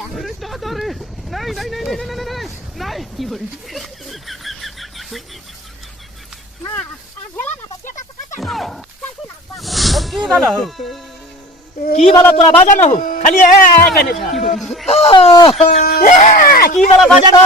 देला। अरे दादा रे, नहीं नहीं नहीं नहीं नहीं नहीं नहीं की बोल हां आ भेला ना तो बेटा से कच्चा चलती ना बाप अब की भला हो की भला तोरा बाजा न हो खाली ए कने छ की भला बाजा न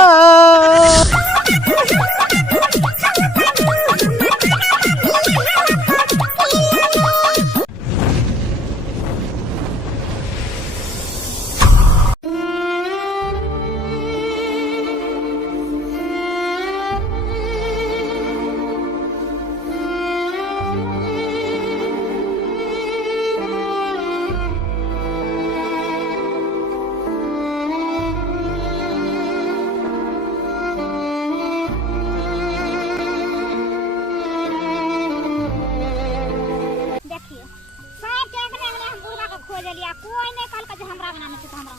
कोई नहीं कल का हमरा बनाने से हमरा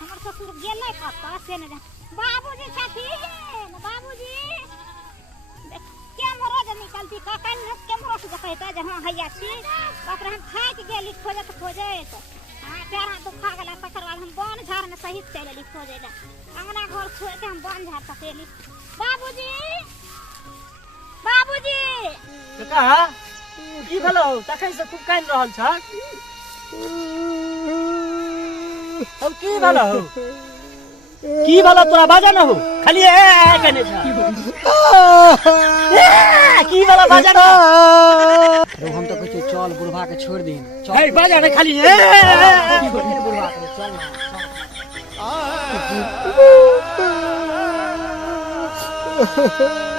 हमर ससुर गेल नहीं कत से न बाबूजी छथिन बाबूजी कैमरा जे निकलती काका न कैमरा से कहता जे हां हैया छी बाप रे हम खाए के गेली खोजत हां पैर दुखा गेला तकर बाद हम बन झाड़ में सहित चलेली खोजेला अंगना घर छोड़ के हम बन झाड़ तकेली बाबूजी बाबूजी काका की भला हो तखन से खूब काइन रहल छ अब की भला हो की भला तोरा बाजा न हो खाली ए कने छ की भला बाजा न रो हम तो कहै चल बुढ़वा के छोड़ दे चल ए बाजा न खाली ए बुढ़वा के चल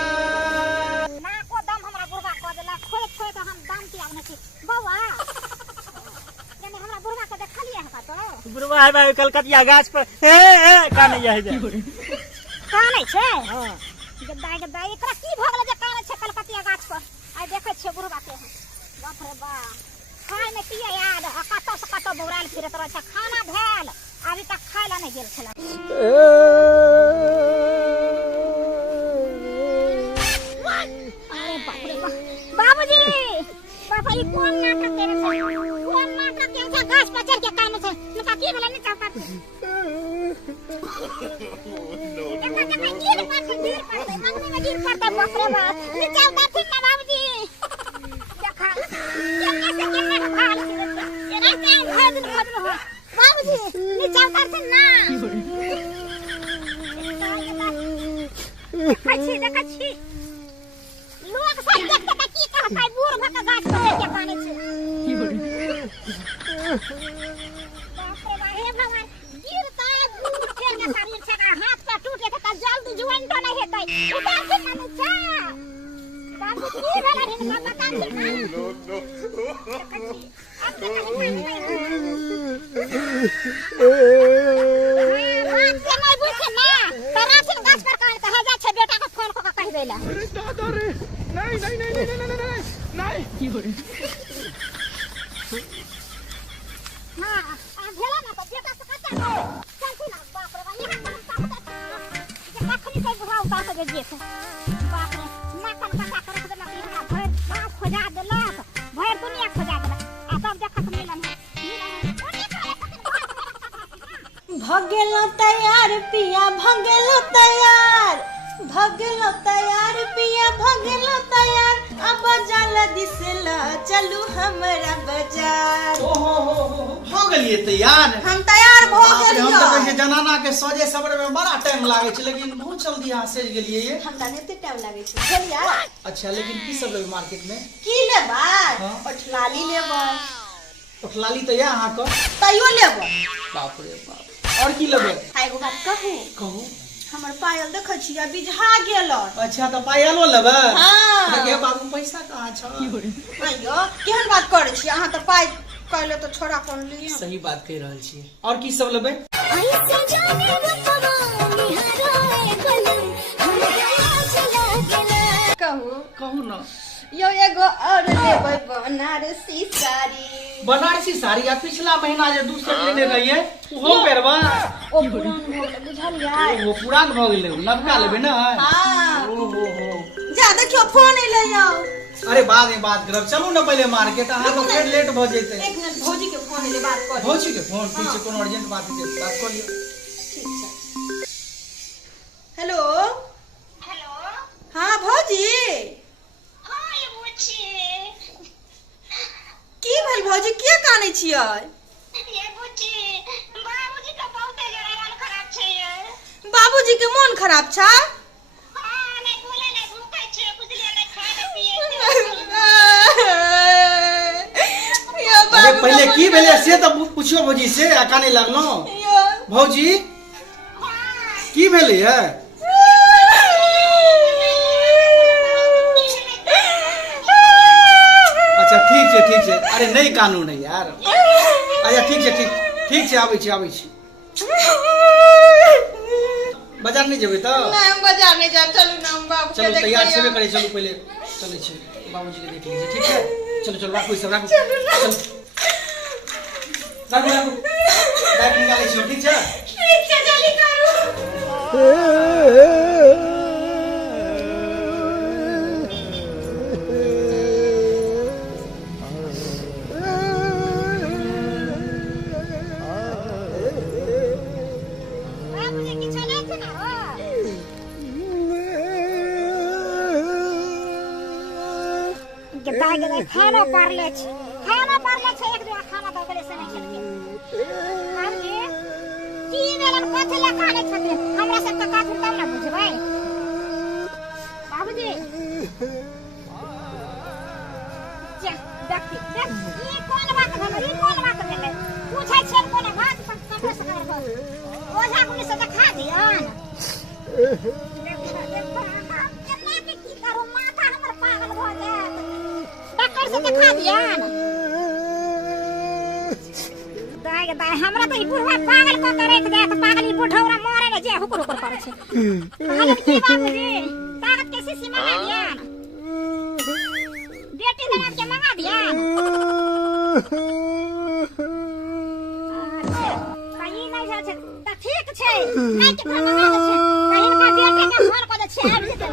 ना को दम हमरा बुढ़वा क देला खोज खोज हम दाम के आउने छी बौआ यानी हमरा बुढ़वा के देखलिए हका तो बुढ़वा है भाई कलकतिया गाछ पर ए काने है जे काने छे हां गद्दा एकरा की भ गेल जे काने छे कलकतिया गाछ पर आइ देखै छे बुढ़वा के बाप रे बा खाय में पिए याद कतो से कतो बौराल फिरत रह छे खाना भेल अभी तक खायला नहीं गेल छला अरे बाप रे बा बाबूजी पापा ये कौन नाटक करे छे कौन नाटक करे छे गाछ पर चढ़ के काने छे नका की भेल नहीं चाहता देखा गिर पड़ते मंगने में गिर पड़ता बाप रे बा नीचे उतरती ना बाबूजी देखा कैसे भाल ये ना क्या भाद हो बाबूजी नीचे उतरती ना देखा छी लोग सब देखते का की कहता है बूढ़ भका गाछ पर के काने छे बाप रे बा हे भगवान गिरता बूढ़ खेल के शरीर से हाथ पे टूटे त जल्दी जुआन तो नहीं हेतै उतार के काने छे बाबू की भेला रे ना बता छी अब के नहीं बुझे ना तरासिन गाछ पर काने त हेजा छे बेटा के फोन क कह देला अरे दादा रे, नहीं नहीं नहीं नहीं नहीं नहीं नहीं की बोल हां आ भेला ना तो बेटा से कच्चा चलती ना बाप रे बा ये जे कखनी से बुढ़ा उतार के जे छे बाप रे माथन कच्चा कर देला कि हमरा भर गाछ खोजा देला भर दुनिया खोजा देला आ तब देखत मिलन भगेलो तैयार पिया भगेलो तैयार पिया भगेलो तैयार अब जल दिसला चलू हमरा बाजार ओहो हो गेलिए तैयार हम तैयार भ गेलियो हम तो कहे जनाना के सजे सबर में बड़ा टाइम लागे छै लेकिन बहुत जल्दी यहां से गेलिए ये हमरा नेते टाइम लागे छै चलिया अच्छा लेकिन की सब लेबे मार्केट में की लेबा पठलाली लेबा पठलाली तो या अहां को तइयो लेबा बाप रे बाप और की लेबे एगो बात कहू हमर पायल देख छिया बिझा गेल अच्छा तो पायलो लेबे हां लगे बाबू पैसा कहां छ अयो केहन बात करे छी अहां त पाय कहले तो छोड़ा कोन लियो सही बात कह रहल छी और की सब लेबे कहू ना यो एगो और लेबै बनारसी साड़ी आ पिछला महीना जे 2 सेट लेने रहिए वो पेरवा ओ पुरान हो गेल बुझलियै वो पुरान भ गेलै नवका लेबे ना हां ओहो जा देखियो फोन एलै यौ अरे बाद में बात करब चलू ना पहले मार्केट अहां को फिर लेट भ जेते एक मिनट भौजी के फोन एलै बात कर भौजी के फोन ठीक छै कोनो अर्जेंट बात छै बात कर लियो ठीक छै। हेलो हाँ भौजी की भेल भौजी किया कानै छियै? बाबूजी के मोन खराब छै? अरे पहले की भेले से तो पूछियो भौजी से, काने लगलो भौजी की भेले है? अच्छा ठीक छै अरे नहीं कानू नहीं यार। अच्छा ठीक छै आबै छी। बाजार नहीं जेबै तो? नहीं हम बाजार नहीं जाब, चलू ना हम बाबू के चलो देख तैयार लिया। छेबे करे, चलो पहले चलै छी बाबूजी के देख लीजिए, ठीक है? चलो राखू सब राखू, चलो राखू बैग निकालै छी, ठीक छै? ठीक छै जल्दी करू। बाबूजी किछो नहीं छै ना हो? दाई खाना पारले छै एक दो खाना दबले से नहीं खेलके। बाबूजी की बेलन कथि ला काने छथिन? हमरा सब त काज तब ना बुझबै बाबूजी। जा देखी देख ई कोन बात भेलै पूछै छै कोन बात सब सकर हो ओझा कुनी से देखा दियन। देखो केना के की करू, माथा हमर पागल भ जात। डॉक्टर से देखा दियन। दाई हमरा त ई बुढ़वा पागल क के रख दे, त पागल ई बुढ़ौरा मरे ने जे हुकुर करे छै। कहले की बाबूजी ताकत के शीशी मंगा दियन, बेटी दमाद के मंगा दियन। कहीं नहीं जा छै त ठीक छै, नहीं के मंगा दे छै। कहीं का बेटे के फोन क दे छै आबि जेतै।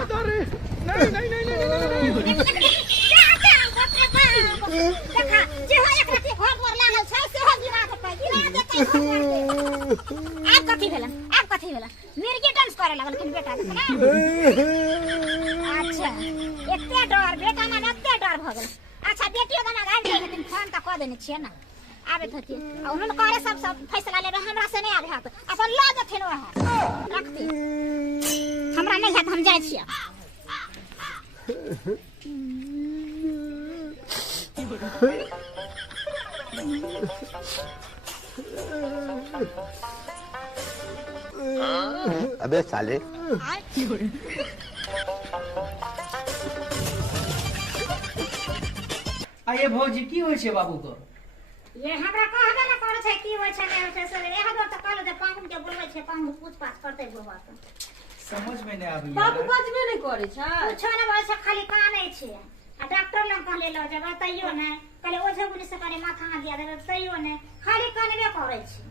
देखा जे हो एक रति घर पर लागल छै से हो गिरा देतै। आब कथी भेलन मिर्गी डांस करे लागल कि बेटा देखना। अच्छा एते डर बेटा ना एते डर भ गेल। अच्छा बेटियो दना आबि गेल, लेकिन फोन त क देने छियै ना आबे थती आ उन्होंने करे सब फैसला लेबे, हमरा से नहीं आबे हाथ अपन ल जथिन ओह रखती। हमरा नहीं हाथ हम जाय छियै। अबे साले आइए भौजी की होय छै बाबू को? ये हमरा कहबे ना करे छै की होय छै नहीं होय छै से एक दो त कहलो जे पाहुन के बोलबै छै, पाहुन पूछपाछ करतै बुढ़वा से। समझ में नहीं आबी बाबू बजबे नहीं करे छै। कुछो ना बोले छै, खाली कानै छै। आ डॉक्टर लग कहले लो जे बताइयो ने, कहले ओझे बुनी से करे माथा ना दिया देबे तइयो ने, खाली कानबे करे छै।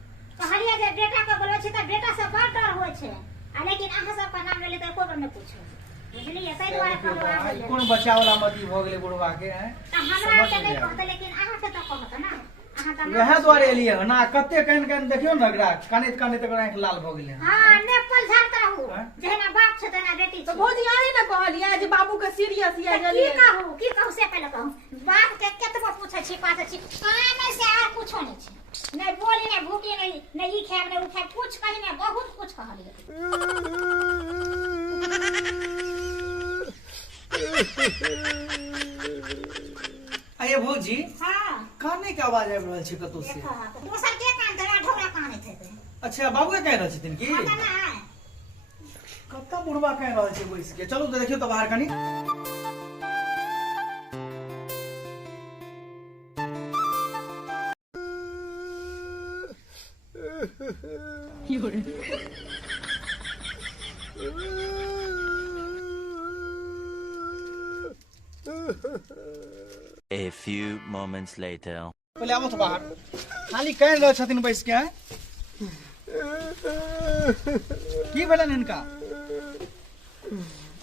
कहलिए जे बेटा के बोलबै छै त बेटा से बड़ डर होय छै, आ लेकिन अहाँ सब का नाम लेले त एको बेर नहीं पूछो, बुझलिए? तै दुआरे कहलो आबे कौन बचाव वाला मती भ गेले बुढ़वा के हैं? त हमरा के नहीं कहते, लेकिन अहाँ के त कहत ना। अहाँ त वह द्वारे एलिए ना, कते कान देखियो न एकरा कानैत एकरा आंख लाल भ गेले। हां नेपल झाड़त रहू जेना बाप छै तेना बेटी तो छै। भौजी आही ना कहलिए जे बाबू के सीरियस या की जल्दी कहू से पहले कहू बाप के केतबो पूछै छी पाछे छी कान से आर कुछो नहीं छै, नहीं बोली नहीं भूखी नहीं ई खाब नहीं उ खाब, कुछ कही नहीं बहुत कुछ कहलिए। आइए भौजी हां काने के आवाज आबि रहल छै कतौ से। दोसर के कान दरा ढोरा काने छै ते अच्छा बाबूए कह रहल छथिन की? पता ना कत्ता बुढ़वा कह रहल छै बैस के? चलू तो देखियो तो बाहर कनी। A few moments later. पहले आबो तो बाहर, खाली कह रहल छथिन बैस के। की भेलन इनका?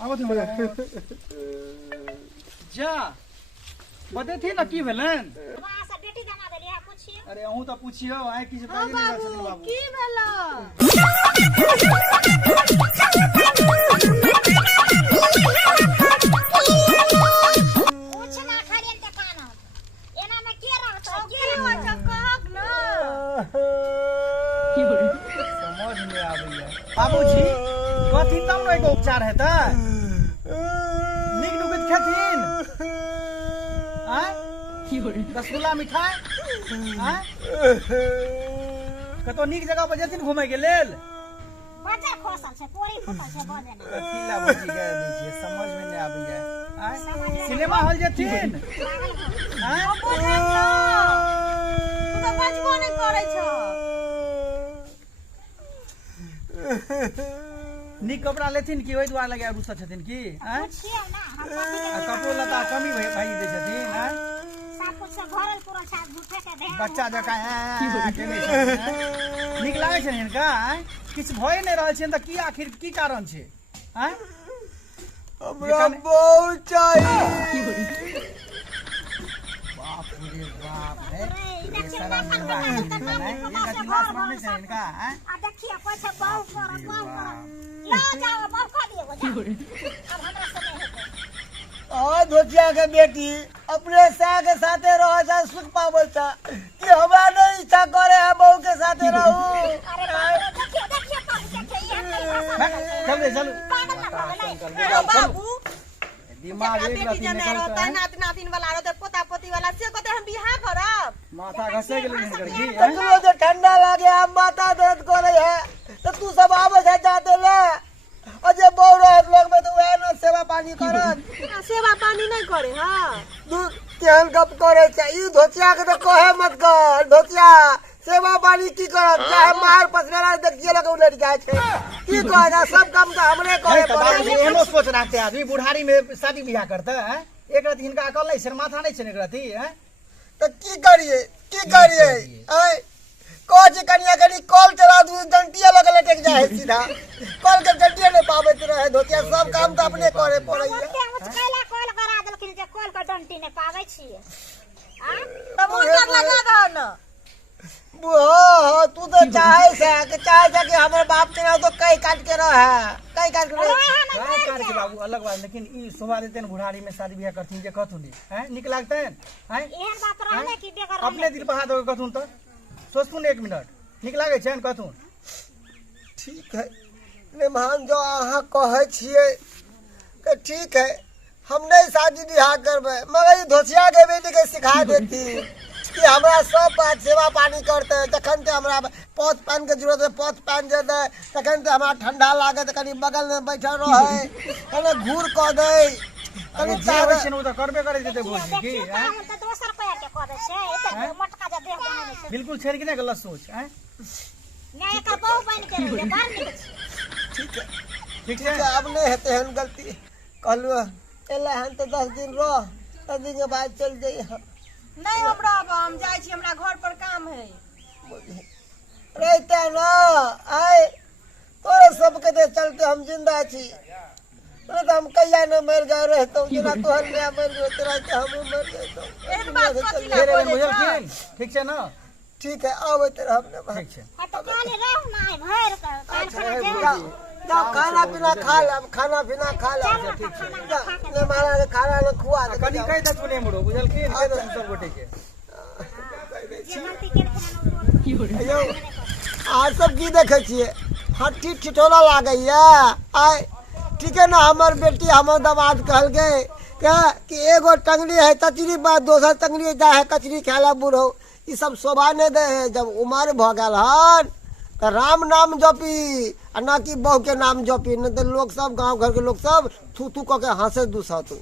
आबो तो जा बतेथी ना की भेलन? वहां से बेटी जमा देलिए कुछ पूछिए अरे अहूँ तो पूछियो आए किछ बाजे नहीं बाबू छथिन बाबू की भेलो पूछ ना खड़ियन के कान एना में के रहत है की वजह कहब ना समझ में आबैया बाबूजी कथी तब न एगो उपचार हेतै नीक नुकत खेथिन आय रसगुल्ला मिठाई आय कतो नीक जगह पर जेथिन घुमै के लेल बच्चा खोसल छै पोरी फुटल छै बजे ना किला बुझी गए दीजिए समझ में नहीं आबैया आय सिनेमा हॉल जेथिन आय बोले ना तू तो बचबो नहीं करे छ नीक कपड़ा लेथिन कि ओहि दुआरे लगे रुसल छथिन की आय पूछिए ना हम कथी आ के कपड़ो लता कमी भाई दै छथिन आय सब कुछ से भरल पूरल छै झूठे के दे बच्चा जकाँ केने छथिन, आय? नीक लागै छै हिनका आय किछु भए नहि रहल छै तऽ की आखिर की कारण छै आय हमरा बहुत चाहिए बाप रे बाप है ये सारा निर्वाह है ये गिलास में से इनका आय आ देखिए कोई से बाऊ कर ला जाओ बाऊ खा दिए वो अब हमरा से नहीं होते और धोतिया के बेटी अपने साग के साथे रह जा सुख पावल था कि हमरा नहीं इच्छा करे है बहू के साथे रहूं अरे देखिए देखिए ये चल चल पागल ना पागल बाबू दिमाग एक बेटी रति जने निकलता रहता है नाती नातिन वाला रहता पोता पोती वाला से कहते हम बियाह करब माथा घसे के लिए निकल गई तकरो जो ठंडा लागे हम माथा दर्द करे है तो तू सब आवे है जाते ले और जे बहू रहत लोग में तो वह न सेवा पानी करत सेवा पानी नहीं करे हां तू केहन गप करे छै ई धोतिया के तो कहे मत कर धोतिया सेवा पानी की करत चाहे मार पसरा देखिए लगे उलट जाए छै की कहना सब काम तो हमरे करे पड़े एहनो सोच रखते आदमी बुढ़ारी में शादी बियाह करते हैं एक रति हिनका अकल नहीं छै माथा नहीं छै एक रति हैं तो की करिए आय कोच कनिया कनी कॉल चला दू डंटिया लगे लटक जाए सीधा कॉल के डंटिया नहीं पावे रहे धोतिया सब काम तो अपने करे पड़े हम के मुचकैला कॉल करा देलखिन जे कॉल के डंटी ने पावे छिए हां तब उनका लगा दो ना हाँ तू तो चाहे कि हमारे बाप के ना तो कई काट के रहे कई काट के बाबू अलग बात लेकिन ई शोभा देते हैं बुढ़ारी में शादी बियाह करथिन जे कथु नहीं हैं निक लागते हैं एहन बात रहने की बेगर अपने दिल बहा दो कथुन तो सोचथुन एक मिनट निक लागे छै कथुन ठीक है मेहमान जो अहाँ कहे छिए कि ठीक है हम नहीं शादी बियाह करबे मगर ई धोसिया के बेटी के सिखा देती कि हमरा सब बात सेवा पानी करते जखन ते हमरा पौध पान के जरूरत है पौध पान दे दे तखन ते हमरा ठंडा लागे त कनी बगल में बैठल रहे कने घूर क दे कनी जे होइ छै न उ त करबे करे जेते भोजी की देखिए हम तो दोसर पैर के कह दे छै एते मोटका जे देह बने छै बिल्कुल छेड़ के नहीं गलत सोच हैं नहीं एकर बहु बन के रहे बाहर निकल ठीक ठीक है अब नहीं हेते हन गलती कहलु एला हन तो 10 दिन रह 10 दिन के बाद चल जाई नहीं हमरा हम जाय छी हमरा घर पर काम है रहते ना आए तोरे सबके दे चलते हम जिंदा छी तो हम कहिया न मर गए रहतो जेना तोहर ले मर गए तेरा के हम मर गए एक बात कथी ला फेर बोले बुझलखिन ठीक छै ना ठीक है आवे तेरा हमने ठीक छै है तो काले रह ना भर के कान खाना जे जाओ खाना पीना खा ले खाना पीना खा ले ने मारा ने खाना न खुआ दे कनी कहि दे सुने मुड़ो बुझलखिन कहि दे सब गोटे के जे गलती के यो आज सब की देखे छिए हट्टी ठिठोला लागैया आय ठीक है ना हमर बेटी हमर दमाद कहल गए कि एगो टंगड़ी है तचरी बात दोसर टंगड़ी जा है कचरी खाला बुढ़ो ई सब शोभा नहीं दे है जब उम्र भ गेल हन तो राम नाम जपी आ ना कि बहू के नाम जपी नहीं तो लोग सब गांव घर के लोग सब थू थू क के हंसे दूसर तू